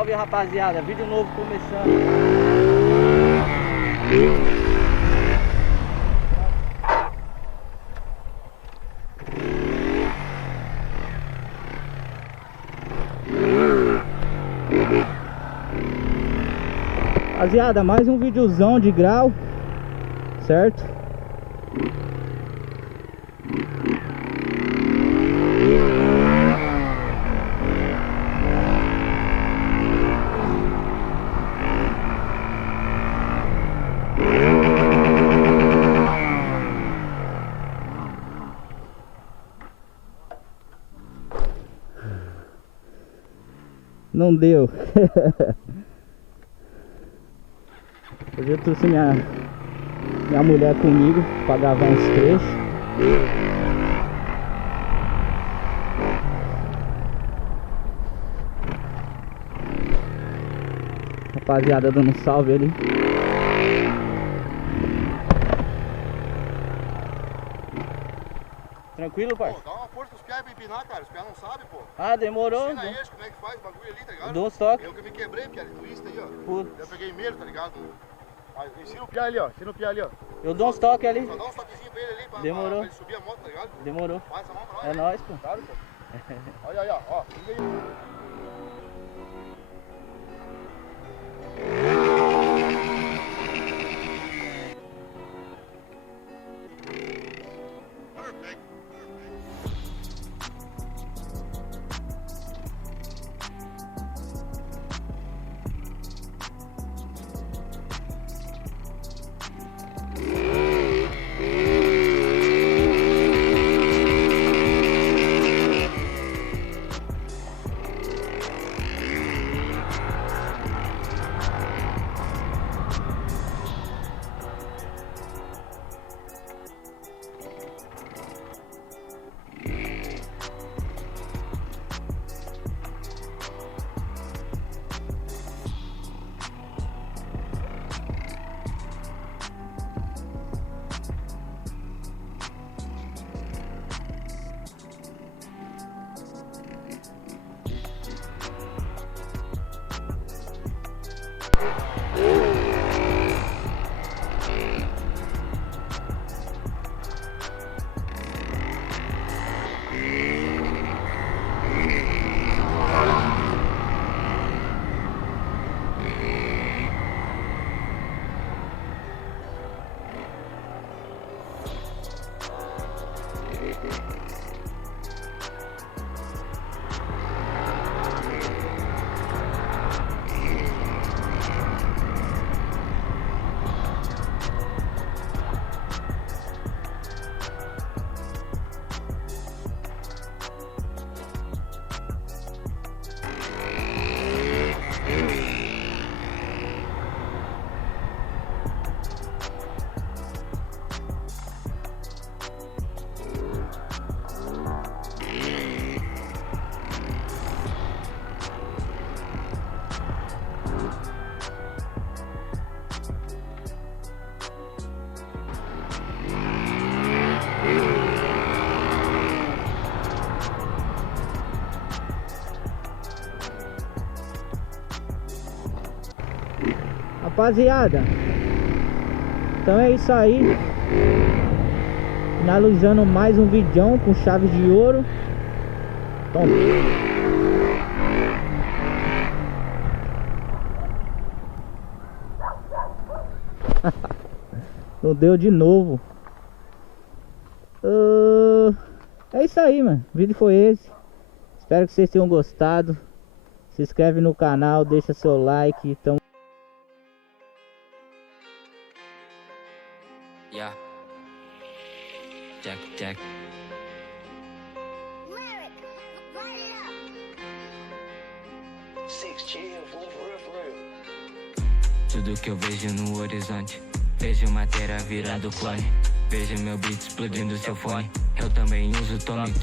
Salve, rapaziada, vídeo novo começando. Rapaziada, mais um videozão de grau, certo? Não deu. Hoje eu trouxe minha mulher comigo pra gravar uns trechos. Rapaziada dando um salve ali. Tranquilo, pai? Pô, dá uma força pros piá pra empinar, cara. Os piá não sabem, pô. Ah, demorou. Ensina eles como é que faz o bagulho ali, tá ligado? Dou uns toques. Eu que me quebrei, porque era twist aí, ó. Pô. Eu peguei medo, tá ligado? Mas ensina o piá ali, ó. Ensina o piá ali, ó. Eu dou uns toques ali. Só dá uns toquezinhos pra ele ali, pra ele subir a moto, tá ligado? Demorou. Passa a mão pra lá. É nóis, pô. Claro, pô. Olha aí, ó. Liga aí. Rapaziada, então é isso aí. Finalizando mais um vídeo com chave de ouro. Toma. Não deu de novo. É isso aí, mano. O vídeo foi esse. Espero que vocês tenham gostado. Se inscreve no canal, deixa seu like. Yeah. Jack. Lyric, write it up. 6G, real. Tudo que eu vejo no horizonte, vejo matéria virando clone. Vejo meu beat explodindo seu fone. Eu também uso Tome.